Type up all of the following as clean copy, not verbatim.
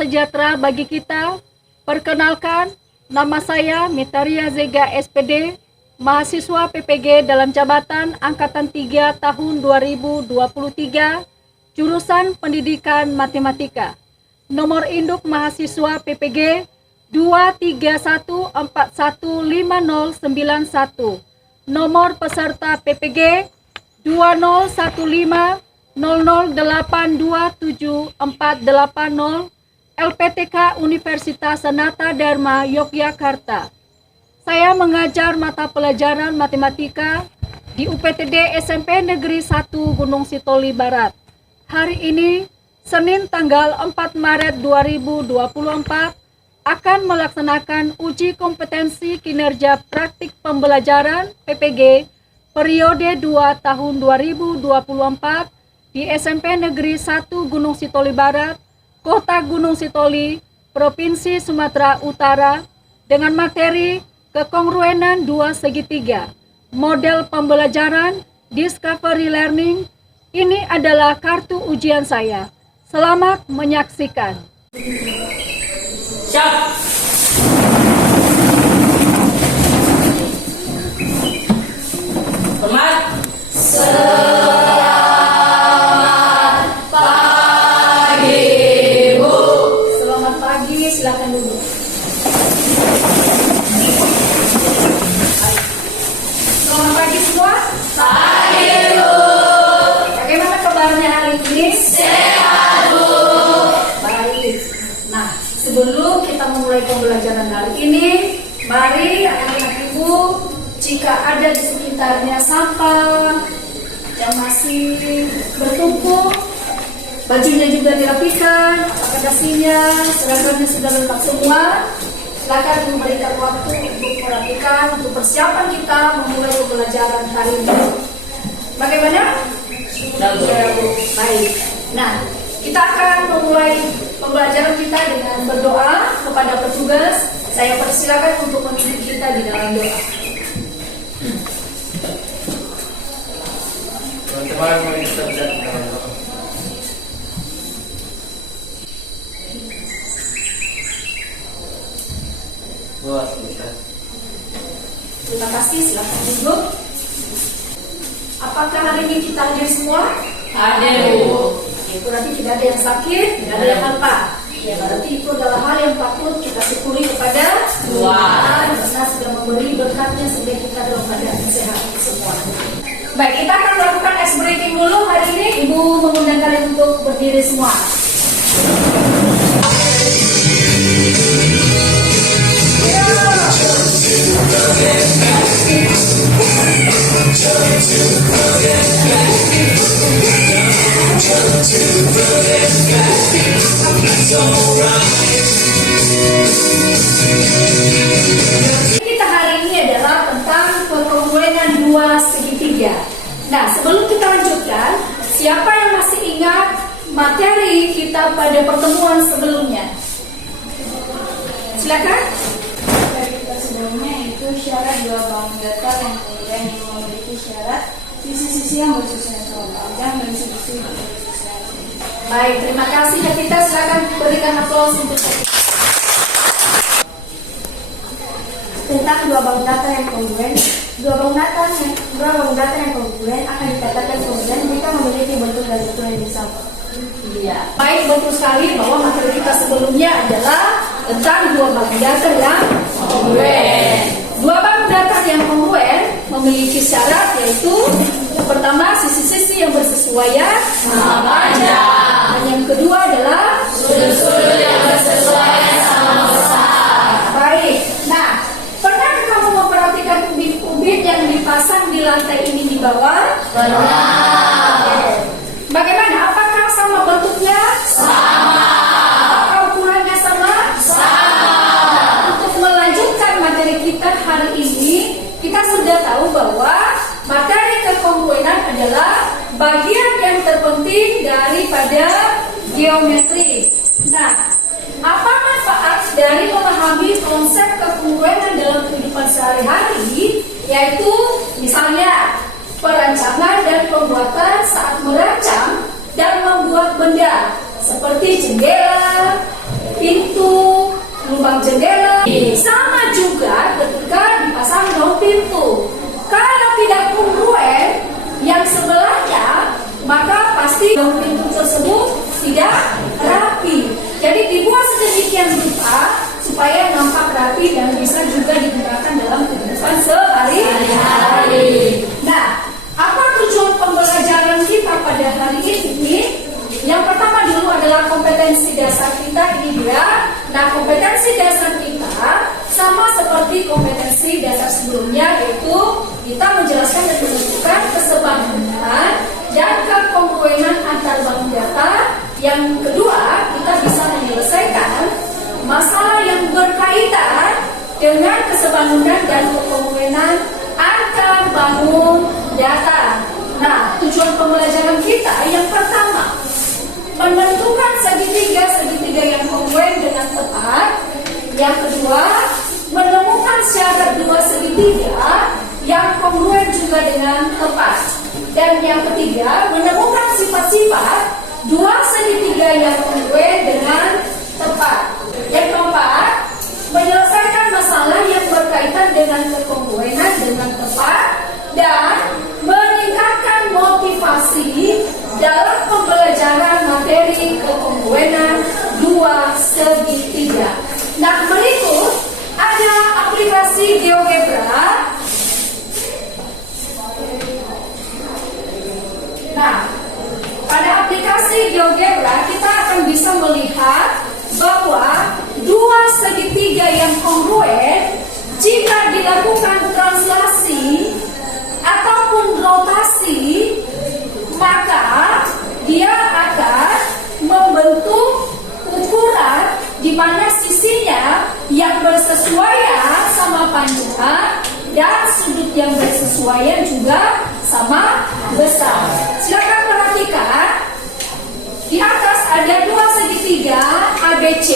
sejahtera bagi kita. Perkenalkan, nama saya Mitaria Zega SPD, mahasiswa PPG dalam jabatan Angkatan 3 tahun 2023, jurusan Pendidikan Matematika. Nomor induk mahasiswa PPG 231415091. Nomor peserta PPG 2050082740, LPTK Universitas Sanata Dharma Yogyakarta. Saya mengajar mata pelajaran matematika di UPTD SMP Negeri 1 Gunung Sitoli Barat. Hari ini, Senin tanggal 4 Maret 2024, akan melaksanakan uji kompetensi kinerja praktik pembelajaran PPG periode 2 tahun 2024 di SMP Negeri 1 Gunung Sitoli Barat, Kota Gunung Sitoli, Provinsi Sumatera Utara, dengan materi kekongruenan dua segitiga, model pembelajaran, discovery learning. Ini adalah kartu ujian saya. Selamat menyaksikan. Siap. Hormat. Selamat pagi, Bu. Selamat pagi, silakan duduk. Selamat pagi semua. Pagi, Bu. Bagaimana kabarnya hari ini? Sehat, Bu. Baik. Nah, sebelum kita memulai pembelajaran hari ini, mari anak-anak Ibu, jika ada di sekitarnya sampah yang masih bertumpuk, bajunya juga dirapikan, apakah dasinya, seragamnya sudah lengkap semua, silakan memberikan waktu untuk merapikan, untuk persiapan kita memulai pembelajaran hari ini. Bagaimana? Sudah, Bu. Ya, Bu. Baik. Nah, kita akan memulai pembelajaran kita dengan berdoa kepada petugas. Saya persilakan untuk memimpin kita di dalam doa. Teman-teman, mari kita berdoa. Doa selesai. Terima kasih, silakan duduk. Apakah hari ini kita hadir semua? Hadir, Bu. Oke, berarti tidak ada yang sakit, tidak ada yang apa. Ya, berarti itu adalah hal yang patut kita syukuri kepada Tuhan, karena sudah memberi berkatnya sehingga kita dalam keadaan sehat semua. Baik, kita akan melakukan ice breaking dulu hari ini. Ibu mengundang kalian untuk berdiri semua. Kita hari ini adalah tentang pengkongruenan dua segitiga. Nah, sebelum kita lanjutkan, siapa yang masih ingat materi kita pada pertemuan sebelumnya? Silakan. Materi kita sebelumnya itu syarat dua bank data yang kemudian memiliki syarat sisi-sisi yang bersusunan panjang dan sisi-sisi yang bersusunan. Baik, terima kasih ya kita. Silakan berikan aplaus untuk Tentang dua bank data yang kongruen, dua bank data yang kongruen akan dikatakan kongruen jika memiliki bentuk dan struktur yang sama. Iya. Baik, betul sekali bahwa materi kita sebelumnya adalah tentang dua bank data yang kongruen. Dua bank data yang kongruen memiliki syarat, yaitu yang pertama sisi-sisi yang bersesuaian Sama panjang. dan yang kedua adalah Sudut-sudut yang bersesuaian sama besar. baik. Nah, pernah kamu memperhatikan ubin-ubin yang dipasang di lantai ini di bawah? Benar. Bagaimana? Apakah sama bentuknya? Sama. Apakah ukurannya sama? Sama. Untuk melanjutkan materi kita hari ini, kita sudah tahu bahwa materi kekongruenan adalah bagian yang terpenting daripada geometri. Nah, apa manfaat dari memahami konsep kekongruenan dalam kehidupan sehari-hari? Yaitu misalnya perancangan dan pembuatan saat merancang dan membuat benda seperti jendela, lubang jendela. Sama juga ketika dipasang dong pintu. Kalau tidak kongruen yang sebelahnya, maka pasti dong pintu tersebut tidak rapi. Jadi dibuat sedemikian rupa supaya nampak rapi dan bisa juga digunakan dalam kehidupan sehari-hari. Nah, apa tujuan pembelajaran kita pada hari ini? Yang pertama dulu adalah kompetensi dasar kita, ini dia. Nah, kompetensi dasar kita sama seperti kompetensi dasar sebelumnya, yaitu kita menjelaskan dan menentukan kesepahaman dan kekongruenan antar bank data. Yang kedua, kita bisa menyelesaikan masalah yang berkaitan dengan kesepahaman dan kekongruenan antar bangun data. Nah, tujuan pembelajaran kita yang pertama, menentukan segitiga yang kongruen dengan tepat. Yang kedua, menemukan syarat dua segitiga yang kongruen juga dengan tepat. Dan yang ketiga, menemukan sifat-sifat dua segitiga yang kongruen dengan tepat. Yang keempat, menyelesaikan masalah yang berkaitan dengan kekongruenan dengan tepat dan meningkatkan motivasi dalam pembelajaran materi kekongruenan dua segitiga. Nah, berikut ada aplikasi GeoGebra. Nah, pada aplikasi GeoGebra kita akan bisa melihat bahwa dua segitiga yang kongruen jika dilakukan translasi ataupun rotasi, maka dia akan membentuk ukuran di mana sisinya yang bersesuaian sama panjang dan sudut yang bersesuaian juga sama besar. Silakan perhatikan, di atas ada dua segitiga ABC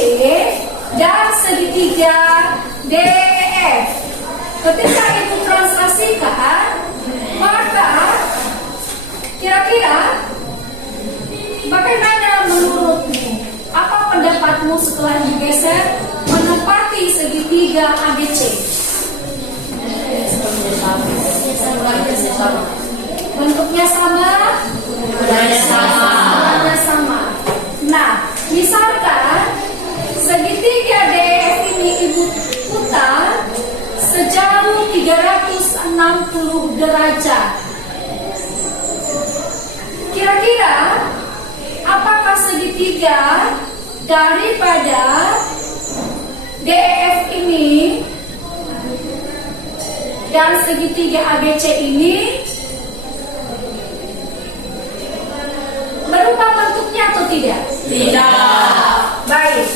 dan segitiga DEF. Ketika itu translasikan, maka kira-kira bagaimana menurutmu? Apa pendapatmu setelah digeser menempati segitiga ABC? Bentuknya sama? Bentuknya sama. Nah, misalkan segitiga DEF ini ibu putar sejauh 360 derajat. Kira-kira apakah segitiga daripada DEF ini dan segitiga ABC ini berubah bentuknya atau tidak? Tidak. Baik.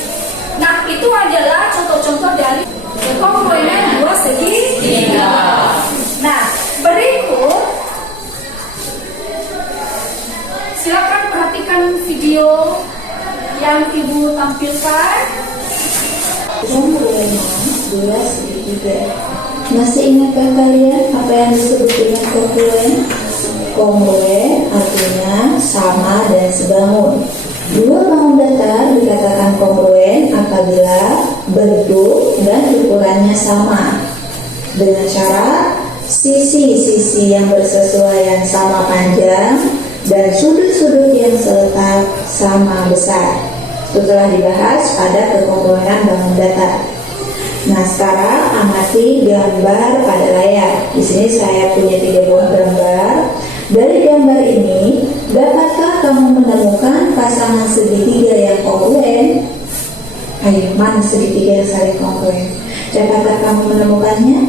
Nah, itu adalah contoh-contoh dari kekongruenan dua segitiga. Nah, berikut silakan perhatikan video yang ibu tampilkan. Kongruenan dua segitiga. Masih ingatkah kalian apa yang disebut dengan kongruen? Kongruen artinya sama dan sebangun. Dua bangun datar dikatakan kongruen apabila bentuk dan ukurannya sama, dengan syarat sisi-sisi yang bersesuaian sama panjang dan sudut-sudut yang seletak sama besar. Itu telah dibahas pada kekongruenan bangun datar. Nah, sekarang amati gambar pada layar. Di sini saya punya 3 buah gambar. Dari gambar ini, dapatkah kamu menemukan pasangan segitiga yang kongruen? Ayo, mana segitiga yang saling kongruen? Dapatkah kamu menemukannya?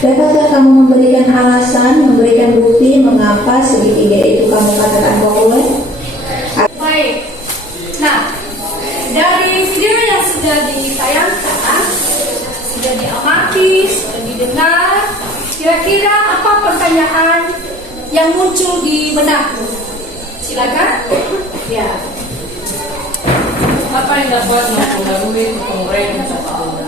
Dapatkah kamu memberikan alasan, memberikan bukti mengapa segitiga itu kamu katakan kongruen? Baik. Nah, dari video yang sudah ditayangkan, sudah diamati, sudah didengar, kira-kira apa pertanyaan yang muncul di benakmu? Silakan. Ya. Apa yang dapat mempengaruhi kekongruenan suatu benda?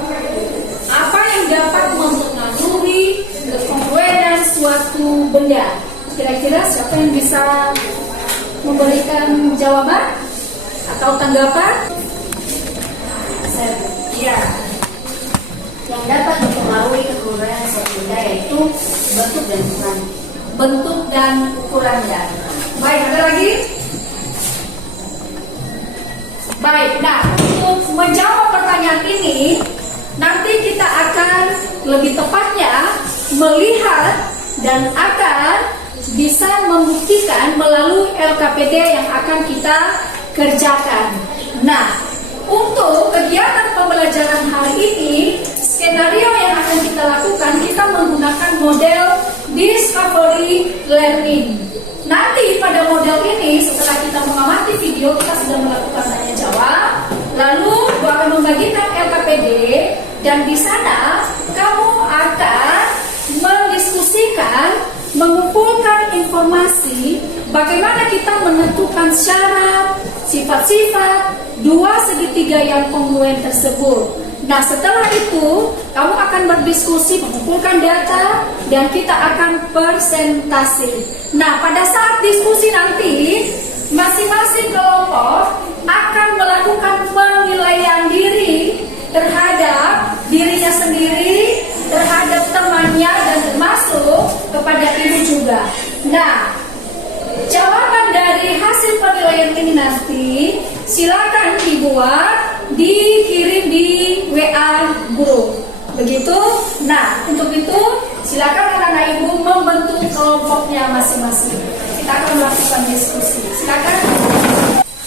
Apa yang dapat mempengaruhi kekongruenan suatu benda? Kira-kira siapa yang bisa memberikan jawaban atau tanggapan? Ya. yang dapat mempengaruhi kekeluaran sekunder, yaitu bentuk dan ukuran. Bentuk dan ukurannya. Baik, ada lagi? Baik, nah untuk menjawab pertanyaan ini, nanti kita akan lebih tepatnya melihat dan akan bisa membuktikan melalui LKPD yang akan kita kerjakan. Nah, untuk kegiatan pembelajaran hari ini, skenario yang akan kita lakukan, kita menggunakan model discovery learning. Nanti pada model ini, setelah kita mengamati video, kita sudah melakukan tanya jawab, lalu aku akan membagikan LKPD, dan di sana kamu akan mendiskusikan, mengumpulkan informasi bagaimana kita menentukan syarat, sifat-sifat dua segitiga yang kongruen tersebut. Nah, setelah itu kamu akan berdiskusi, mengumpulkan data, dan kita akan presentasi. Nah, pada saat diskusi nanti, masing-masing kelompok akan melakukan penilaian diri terhadap dirinya sendiri, terhadap temannya, dan termasuk kepada ibu juga. Nah, jawaban dari hasil penilaian ini nanti silakan dibuat, dikirim di WA grup. Begitu. Nah, untuk itu silakan anak-anak ibu membentuk kelompoknya masing-masing. Kita akan melakukan diskusi. Silakan.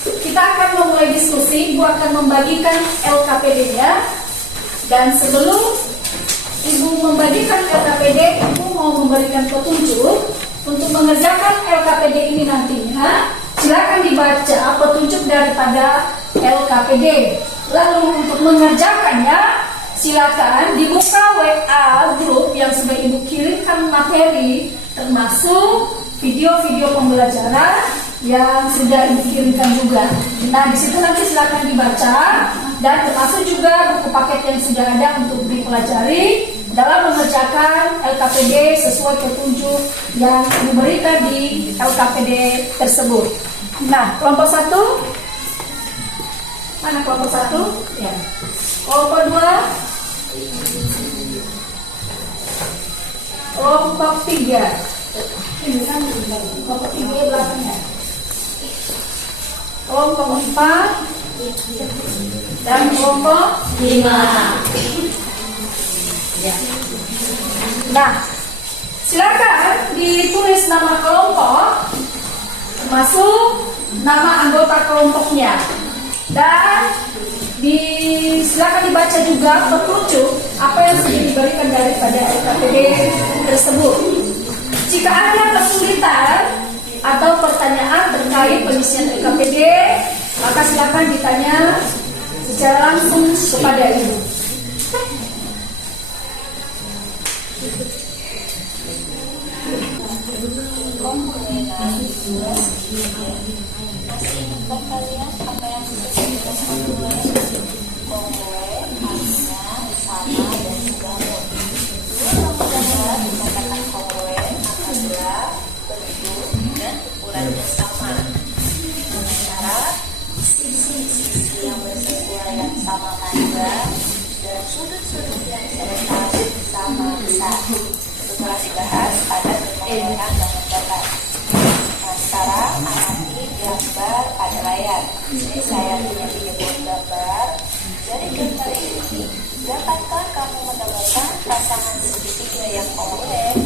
Kita akan memulai diskusi. Ibu akan membagikan LKPD-nya. Dan sebelum ibu membagikan LKPD, ibu mau memberikan petunjuk untuk mengerjakan LKPD ini nantinya. Silakan dibaca petunjuk daripada LKPD. Lalu untuk mengerjakannya, silakan dibuka WA grup yang sudah ibu kirimkan materi, termasuk video-video pembelajaran yang sudah ibu kirimkan juga. Nah, di situ nanti silakan dibaca, dan termasuk juga buku paket yang sudah ada untuk dipelajari dalam mengerjakan LKPD sesuai petunjuk yang diberikan di LKPD tersebut. Nah, kelompok 1, mana kelompok 1? Ya. Kelompok 2, kelompok 3. Ini kan kelompok 3 belakangnya. Kelompok 4 dan kelompok 5. Ya. Nah, silakan ditulis nama kelompok, termasuk nama anggota kelompoknya, dan silakan dibaca juga petunjuk apa yang sudah diberikan daripada LKPD tersebut. Jika ada kesulitan atau pertanyaan terkait pengisian LKPD, maka silakan ditanya secara langsung kepada ibu. Setelah dibahas pada pertemuan dengan batas. Nah, sekarang amati gambar pada layar. Jadi saya punya 3 buah gambar. Dari gambar ini, dapatkah kamu menemukan pasangan segitiga yang kongruen?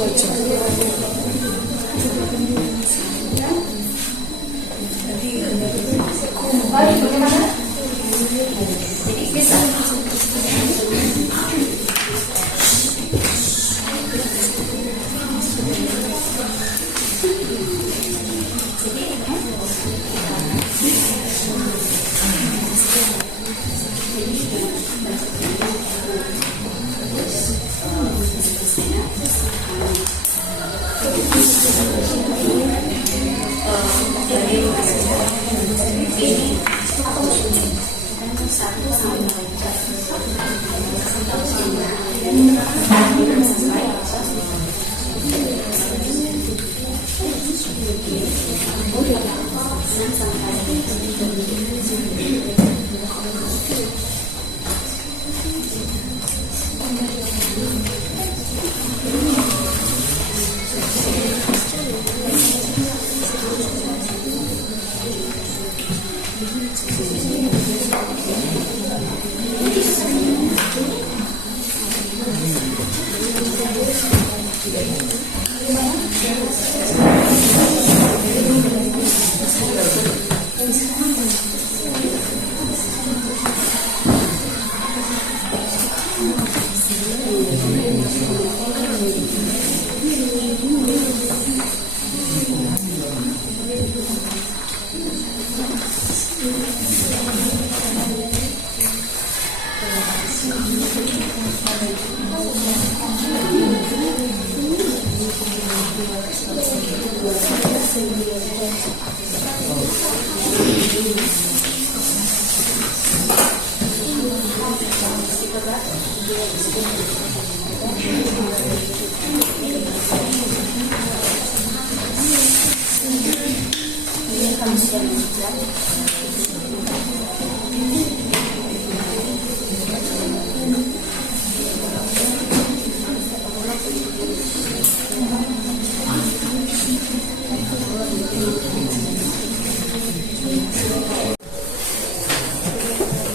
Baik, bagaimana? Bisa.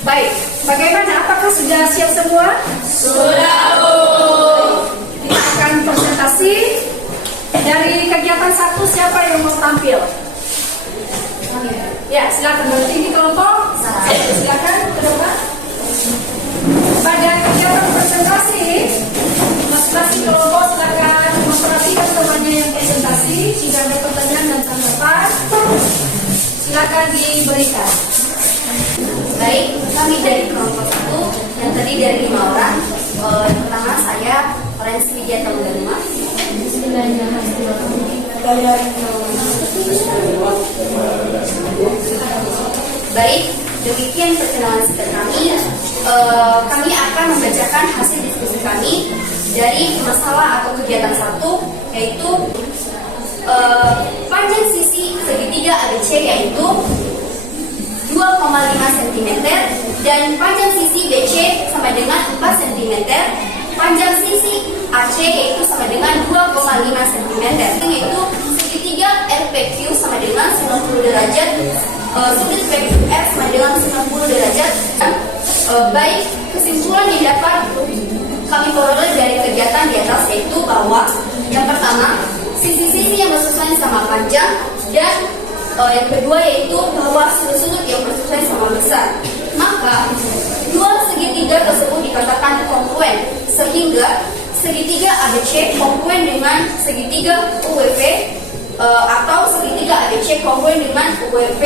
Baik, bagaimana? Apakah sudah siap semua? Sudah, Bu. Kita akan presentasi. Dari kegiatan 1, siapa yang mau tampil? Ya, silakan berdiri di kelompok. Silakan, berapa? Pada kegiatan presentasi, masing-masing kelompok silakan memperhatikan temannya yang presentasi. Jika ada pertanyaan dan tanggapan, silakan diberikan. Baik, kami dari kelompok 1 yang terdiri dari 5 orang. Yang pertama saya Lorenzi Widiata Mudaluma. Baik, demikian perkenalan singkat kami. Kami akan membacakan hasil diskusi kami dari masalah atau kegiatan 1, yaitu panjang sisi segitiga ABC yaitu 2,5 cm dan panjang sisi BC sama dengan 4 cm, panjang sisi AC yaitu sama dengan 2,5 cm, yaitu segitiga RPQ sama dengan 90 derajat, sudut PQR sama dengan 90 derajat. Baik, kesimpulan yang dapat kami peroleh dari kegiatan di atas yaitu bahwa yang pertama, sisi-sisi yang bersesuaian sama panjang, dan yang kedua yaitu bahwa sudut-sudut yang bersesuaian sama besar. Maka dua segitiga tersebut dikatakan kongruen, sehingga segitiga ABC kongruen dengan segitiga UWV atau segitiga ABC kongruen dengan UWV,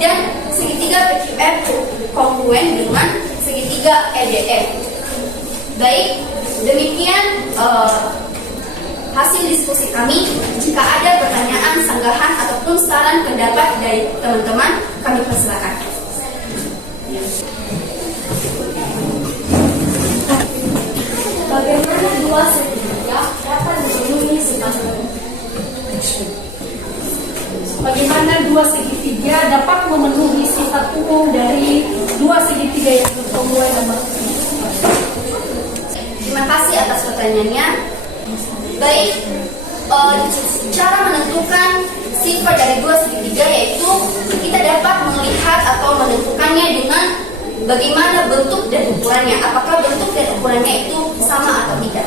dan segitiga PQR kongruen dengan segitiga EDF. Baik, demikian hasil diskusi kami. Jika ada pertanyaan, sanggahan, ataupun saran pendapat dari teman-teman, kami persilakan. Bagaimana dua segitiga dapat memenuhi sifat umum? Bagaimana dua segitiga dapat memenuhi sifat umum dari dua segitiga yang berkongruen dan bersesuaian? Terima kasih atas pertanyaannya. Baik, cara menentukan sifat dari dua segitiga yaitu kita dapat melihat atau menentukannya dengan bagaimana bentuk dan ukurannya. Apakah bentuk dan ukurannya itu sama atau tidak?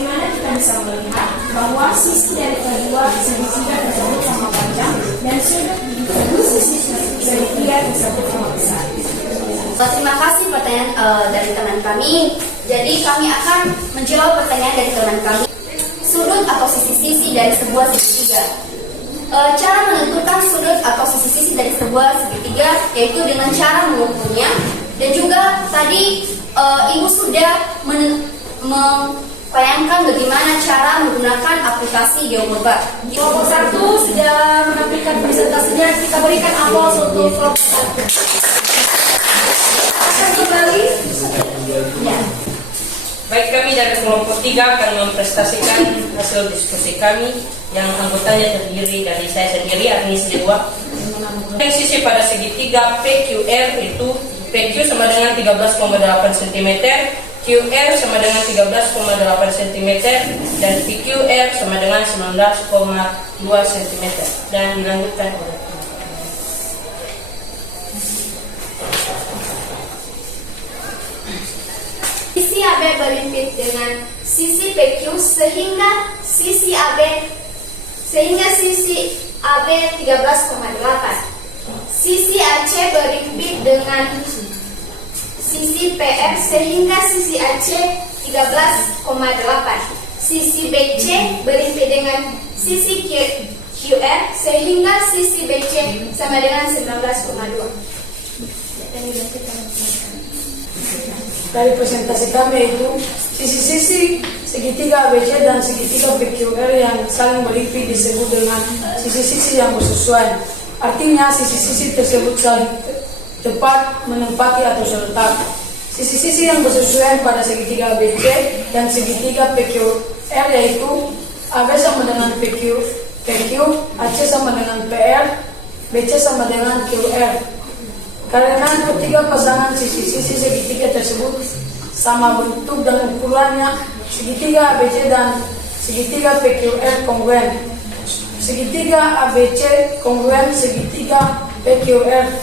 Gimana kita bisa melihat bahwa sisi dari kedua segitiga tersebut sama panjang dan sudut sisi segitiga tersebut sama besar. Terima kasih pertanyaan dari teman kami. Jadi kami akan menjawab pertanyaan dari teman kami. Sudut atau sisi-sisi dari sebuah segitiga. Cara menentukan sudut atau sisi-sisi dari sebuah segitiga yaitu dengan cara mengukurnya. Dan juga tadi Ibu sudah membayangkan bagaimana cara menggunakan aplikasi GeoMurba. Kelompok 1 sudah menampilkan presentasinya. Kita berikan aplaus untuk kelompok 1. Akan kembali. Ya. Baik, kami dari kelompok 3 akan mempresentasikan hasil diskusi kami yang anggotanya terdiri dari saya sendiri, Agnes Dewa. Yang sisi pada segitiga PQR itu PQ sama dengan 13,8 cm, QR sama dengan 13,8 cm, dan PQR sama dengan 19,2 cm. Dan dilanjutkan oleh Sisi AB berhimpit dengan sisi PQ sehingga sisi AB 13,8. Sisi AC berhimpit dengan sisi PR sehingga sisi AC 13,8. Sisi BC berhimpit dengan sisi QR sehingga sisi BC sama dengan 19,2. Dari presentasi kami itu sisi-sisi segitiga ABC dan segitiga PQR yang saling berhimpit disebut dengan sisi-sisi yang bersesuaian. Artinya sisi-sisi tersebut saling tepat menempati atau serta. Sisi-sisi yang bersesuaian pada segitiga ABC dan segitiga PQR yaitu AB sama dengan PQ, AC sama dengan PR, BC sama dengan QR. Karena ketiga pasangan sisi-sisi segitiga tersebut sama bentuk dan ukurannya, segitiga ABC dan segitiga PQR kongruen. Segitiga ABC kongruen segitiga PQR.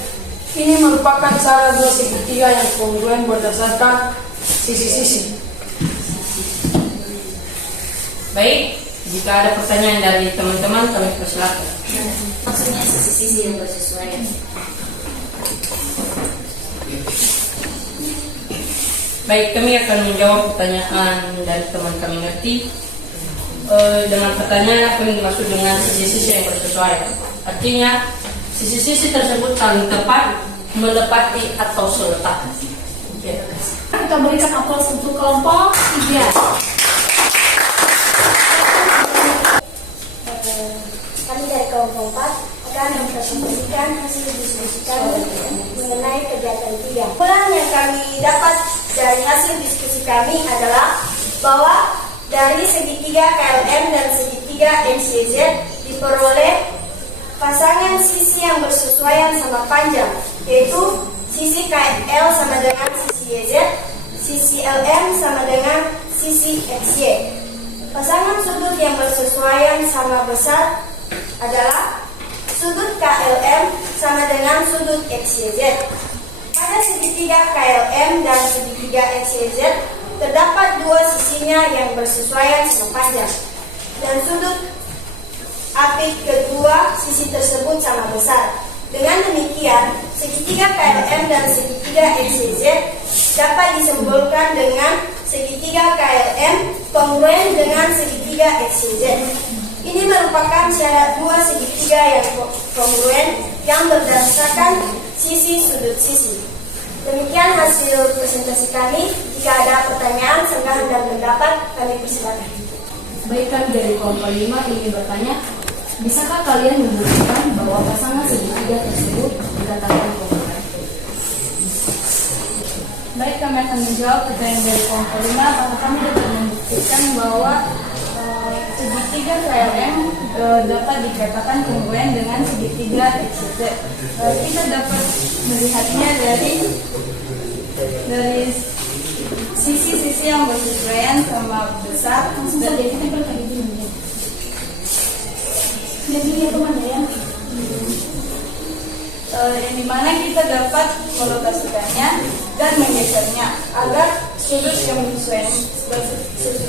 Ini merupakan cara dua segitiga yang kongruen berdasarkan sisi-sisi. Baik, jika ada pertanyaan dari teman-teman kami persilakan. Maksudnya sisi-sisi yang bersesuaian. Baik, kami akan menjawab pertanyaan dari teman kami ngerti. Dengan pertanyaan apa yang dimaksud dengan sisi-sisi yang bersesuaian. Artinya sisi-sisi tersebut saling tepat, menepati atau seletak. Kita berikan aplaus untuk kelompok 3. Kami dari kelompok 4 akan mempresentasikan hasil diskusi kami mengenai kegiatan 3. Kesimpulan yang kami dapat dari hasil diskusi kami adalah bahwa dari segitiga KLM dan segitiga NCZ diperoleh pasangan sisi yang bersesuaian sama panjang, yaitu sisi KL sama dengan sisi YZ, sisi LM sama dengan sisi XY. Pasangan sudut yang bersesuaian sama besar adalah sudut KLM sama dengan sudut XYZ. Pada segitiga KLM dan segitiga XYZ terdapat dua sisinya yang bersesuaian sama panjang, dan sudut apik kedua sisi tersebut sama besar. Dengan demikian, segitiga KLM dan segitiga XYZ dapat disimbolkan dengan segitiga KLM kongruen dengan segitiga XYZ. Ini merupakan syarat dua segitiga yang kongruen yang berdasarkan sisi sudut sisi. Demikian hasil presentasi kami. Jika ada pertanyaan, sanggahan dan pendapat, kami persilakan. Baik, kami dari kelompok 5 ingin bertanya, bisakah kalian membuktikan bahwa pasangan segitiga tersebut dikatakan kongruen? Baik, kami akan menjawab pertanyaan dari kelompok 5 karena kami dapat membuktikan bahwa segitiga KLM dapat dikatakan kongruen dengan segitiga XYZ. Kita dapat melihatnya dari sisi-sisi yang bersesuaian sama besar. Langsung saja kita berkali gini. Jadi teman ya. Yang dimana kita dapat melokasikannya dan menggesernya agar sudut yang menyesuaikan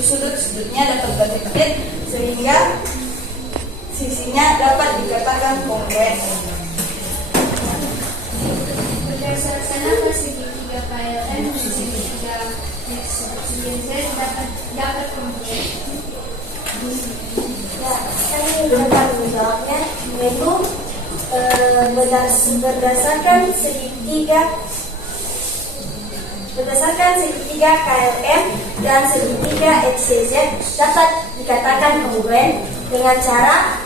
sudut-sudutnya dapat bertitik sehingga sisinya dapat dikatakan kongruen. Berdasarkan apa segitiga KLM dan segitiga XY dapat kongruen? Ya, kami akan menjawabnya, yaitu berdasarkan segitiga KLM dan segitiga XYZ dapat dikatakan kongruen dengan cara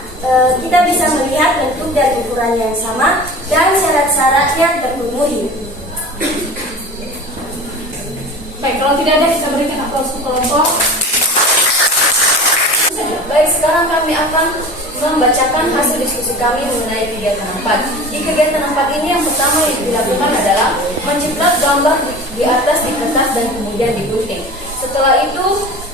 kita bisa melihat bentuk dan ukuran yang sama dan syarat-syaratnya terpenuhi. Baik, kalau tidak ada kita berikan aplaus untuk kelompok. Baik, sekarang kami akan membacakan hasil diskusi kami mengenai kegiatan 4. Di kegiatan 4 ini yang pertama yang dilakukan adalah menciplak gambar di atas di kertas dan kemudian digunting. Setelah itu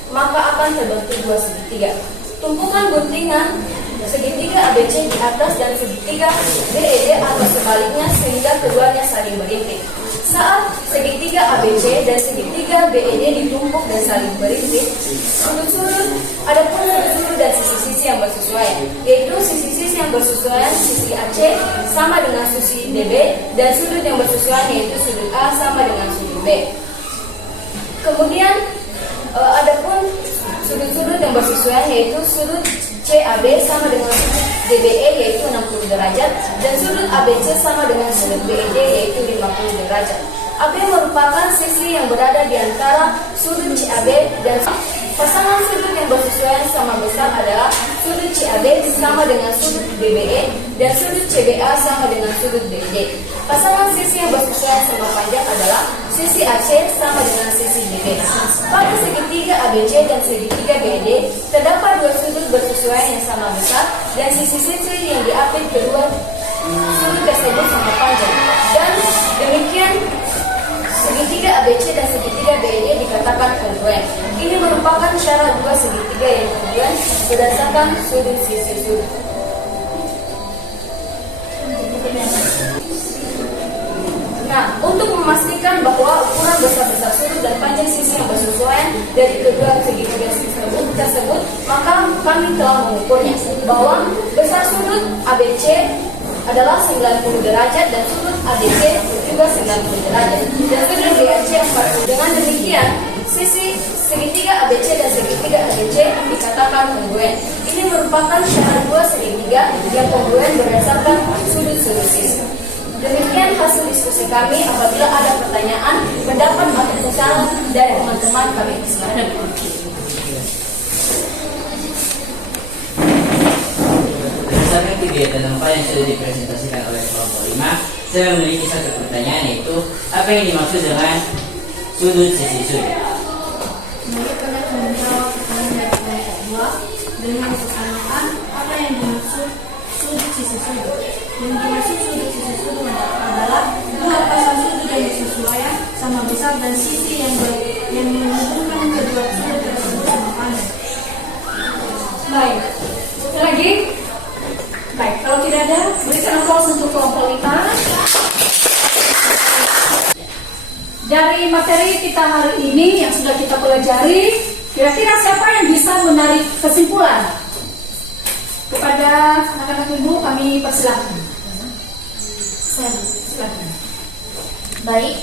maka akan terbentuk dua segitiga. Tumpukan guntingan segitiga ABC di atas dan segitiga BED atau sebaliknya sehingga keduanya saling berintik. Saat segitiga ABC dan segitiga BED ditumpuk dan saling berintik, adapun sudut-sudut dan sisi-sisi yang bersesuaian, yaitu sisi-sisi yang bersesuaian sisi AC sama dengan sisi DB dan sudut yang bersesuaian yaitu sudut A sama dengan sudut B. Kemudian adapun sudut-sudut yang bersesuaian yaitu sudut CAB sama dengan sudut DBE yaitu 60 derajat dan sudut ABC sama dengan sudut BED yaitu 50 derajat. AB merupakan sisi yang berada di antara sudut CAB dan pasangan sudut yang bersesuaian sama besar adalah sudut CAB sama dengan sudut DBE dan sudut CBA sama dengan sudut BED. Pasangan sisi yang bersesuaian sama panjang adalah sisi AC sama dengan sisi DB. Pada segitiga ABC dan segitiga BED terdapat dua sudut bersesuaian yang sama besar dan sisi-sisi yang diapit kedua sudut tersebut sama panjang. Dan demikian segitiga ABC dan segitiga BED dikatakan kongruen. Ini merupakan syarat dua segitiga yang kongruen berdasarkan sudut sisi sudut. Nah, untuk memastikan bahwa ukuran besar-besar sudut dan panjang sisi yang bersesuaian dari kedua segitiga tersebut, maka kami telah mengukurnya bahwa besar sudut ABC adalah 90 derajat dan sudut ABC juga 90 derajat dan sudut BAC 40. Dengan demikian, sisi segitiga ABC dan segitiga ABC dikatakan kongruen. Ini merupakan syarat dua segitiga yang kongruen berdasarkan sudut-sudut sisi. Demikian hasil diskusi kami. Apabila ada pertanyaan, pendapat atau kesan dari teman-teman kami silakan. Berdasarkan kegiatan 4 yang sudah dipresentasikan oleh kelompok 5, saya memiliki satu pertanyaan, yaitu apa yang dimaksud dengan sudut sisi sudut? Mari kita menjawab pertanyaan dari kelompok 2 dengan pertanyaan apa yang dimaksud sudut sisi sudut. Yang dimaksud sudut sisi sudut adalah dua pasang sudut yang bersesuaian sama besar dan sisi yang menghubungkan kedua sudut tersebut sama panjang. Baik, sekali lagi. Baik, kalau tidak ada, berikan aplaus untuk kelompok 5. Dari materi kita hari ini yang sudah kita pelajari, kira-kira siapa yang bisa menarik kesimpulan? Kepada anak-anak ibu kami persilahkan. Silakan. Baik,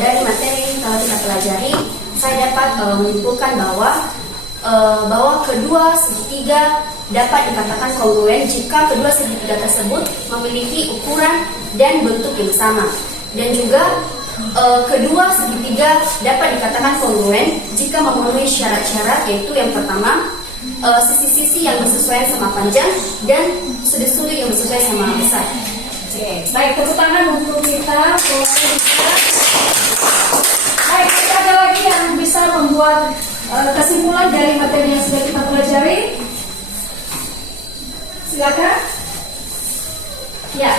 dari materi yang telah kita pelajari, saya dapat menyimpulkan bahwa kedua segitiga dapat dikatakan kongruen jika kedua segitiga tersebut memiliki ukuran dan bentuk yang sama. Dan juga kedua segitiga dapat dikatakan kongruen jika memenuhi syarat-syarat, yaitu yang pertama sisi-sisi yang bersesuaian sama panjang dan sudut-sudut yang bersesuaian sama besar. Oke, baik, tepuk tangan untuk kita. Baik, tidak ada lagi yang bisa membuat kesimpulan dari materi yang sudah kita pelajari. Silakan. Ya.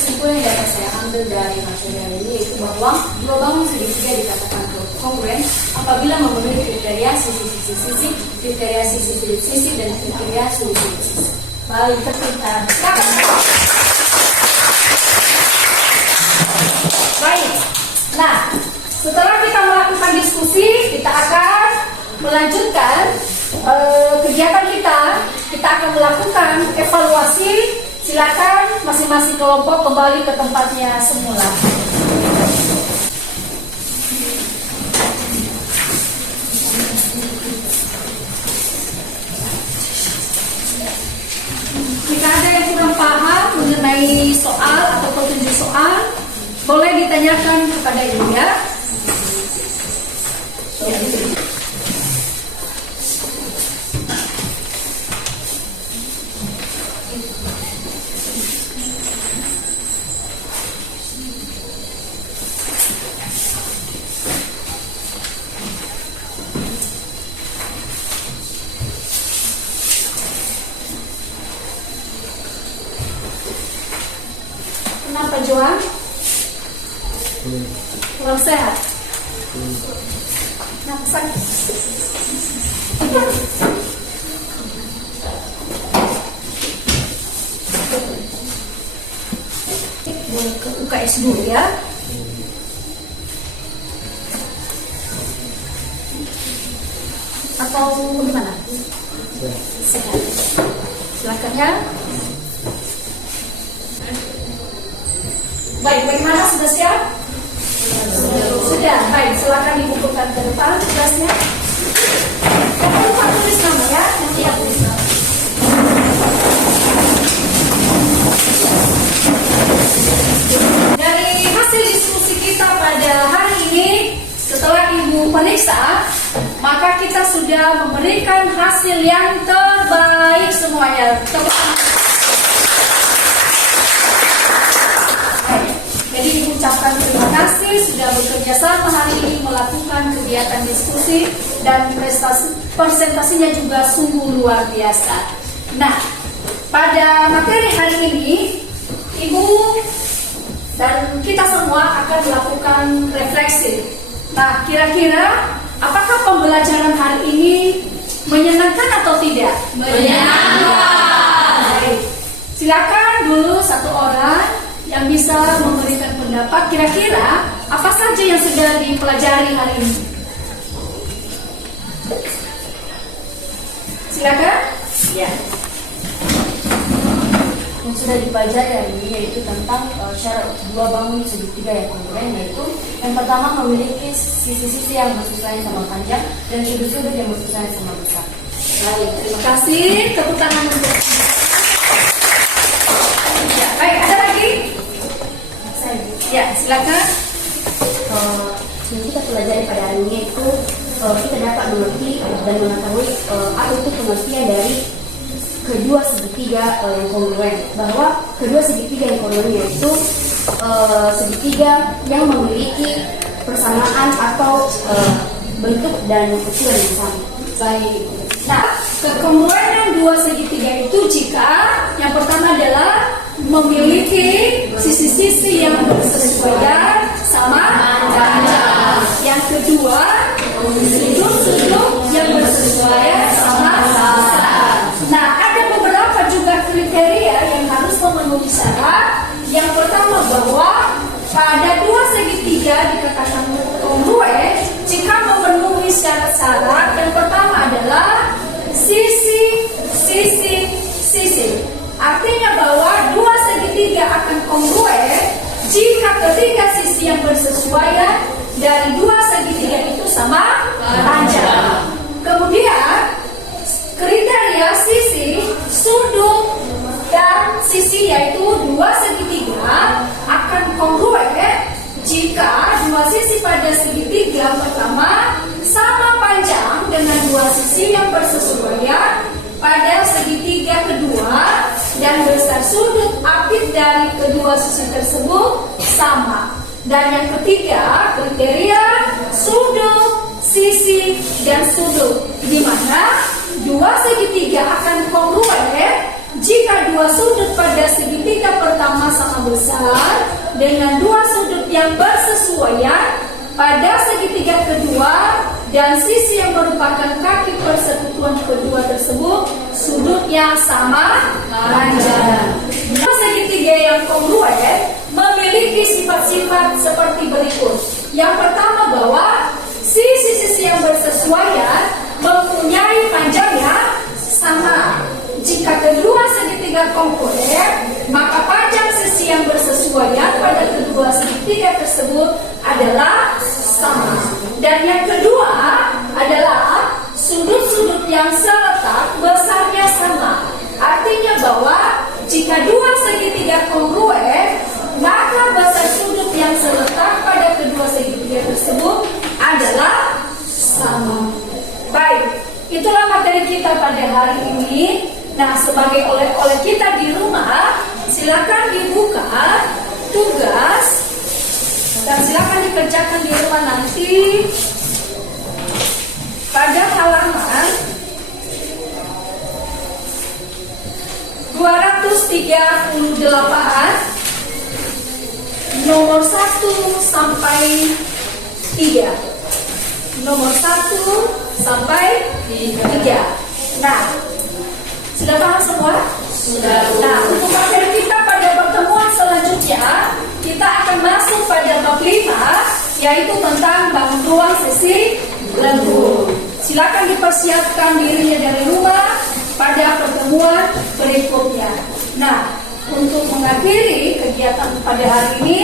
Kesimpulan yang dapat saya ambil dari materi ini yaitu bahwa dua bangun segitiga dikatakan kongruen apabila memenuhi kriteria sisi-sisi, kriteria sisi-sisi dan kriteria sudut-sisi. Baik, terpintar. Silakan. Baik. Nah, setelah kita melakukan diskusi, kita akan melanjutkan kegiatan kita. Kita akan melakukan evaluasi. Silakan masing-masing kelompok kembali ke tempatnya semula. Jika ada yang kurang paham mengenai soal atau petunjuk soal, boleh ditanyakan kepada ibu ya. Kenapa Joan? Kurang sehat? Kenapa sakit? Boleh ke UKS dulu ya. Atau bagaimana? Sehat. Silakan ya. Baik, bagaimana? Sudah siap? Sudah. Baik, silakan dikumpulkan ke depan tugasnya. Jangan lupa tulis nama ya. Nanti ya tulis nama. Dari hasil diskusi kita pada hari ini, setelah Ibu periksa, maka kita sudah memberikan hasil yang terbaik semuanya. Jadi Ibu ucapkan terima kasih sudah bekerja sama hari ini melakukan kegiatan diskusi dan presentasinya juga sungguh luar biasa. Nah, pada materi hari ini Ibu dan kita semua akan melakukan refleksi. Nah, kira-kira apakah pembelajaran hari ini menyenangkan atau tidak? Menyenangkan. Baik. Silakan dulu satu orang yang bisa memberikan pendapat kira-kira apa saja yang sudah dipelajari hari ini. Silakan. Ya. Yang sudah dipelajari hari ini yaitu tentang syarat dua bangun segitiga yang kongruent, yaitu yang pertama memiliki sisi-sisi yang bersesuaian sama panjang dan sudut-sudut yang bersesuaian sama besar. Baik, terima kasih. Tepuk tangan untuk. Ya, baik, ada lagi? Ya, silakan. Yang kita pelajari pada hari ini itu kita dapat mengerti dan mengetahui apa itu pengertian dari kedua segitiga yang kongruent, bahwa kedua segitiga yang kongruent yaitu segitiga yang memiliki persamaan atau bentuk dan ukuran yang sama. Baik. Nah, kekongruenan dua segitiga itu jika yang pertama adalah memiliki sisi-sisi yang bersesuaian sama panjang. Yang kedua, sudut-sudut yang bersesuaian sama besar. Nah, ada beberapa juga kriteria yang harus memenuhi syarat. Yang pertama bahwa pada dua segitiga dikatakan kongruent jika memenuhi syarat-syarat. Yang pertama adalah sisi. Artinya bahwa dua segitiga akan kongruent jika ketiga sisi yang bersesuaian dari dua segitiga itu sama panjang. Kemudian kriteria sisi, sudut, dan sisi yaitu dua segitiga akan kongruent jika dua sisi pada segitiga pertama sama panjang dengan dua sisi yang bersesuaian pada segitiga kedua dan besar sudut apit dari kedua sisi tersebut sama. Dan yang ketiga, kriteria sudut, sisi, dan sudut, di mana dua segitiga akan kongruent jika dua sudut pada segitiga pertama sama besar dengan dua sudut yang bersesuaian pada segitiga kedua dan sisi yang merupakan kaki persekutuan kedua tersebut sudutnya sama panjang. Dua segitiga yang kongruent memiliki sifat bersifat seperti berikut. Yang pertama bahwa sisi-sisi yang bersesuaian mempunyai panjang yang sama. Jika kedua segitiga kongruent, maka panjang sisi yang bersesuaian pada kedua segitiga tersebut adalah sama. Dan yang kedua adalah sudut-sudut yang seletak besarnya sama. Artinya bahwa jika dua segitiga kongruent, maka besar sudut yang seletak pada kedua segitiga tersebut adalah sama. Baik, itulah materi kita pada hari ini. Nah, sebagai oleh-oleh kita di rumah, silakan dibuka tugas dan silakan dikerjakan di rumah nanti pada halaman 238 nomor 1 sampai 3. Nomor 1 sampai 3. Nah, sudah paham semua? Sudah. Nah, untuk materi kita pada pertemuan selanjutnya, kita akan masuk pada bab 5, yaitu tentang bangun ruang sisi lembut. Silakan dipersiapkan dirinya dari rumah pada pertemuan berikutnya. Nah, untuk mengakhiri kegiatan pada hari ini,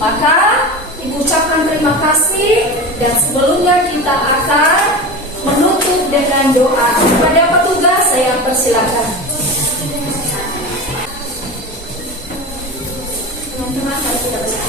maka Ibu ucapkan terima kasih dan sebelumnya kita akan menutup dengan doa. Kepada petugas saya persilakan. Teman-teman, mari kita bersama.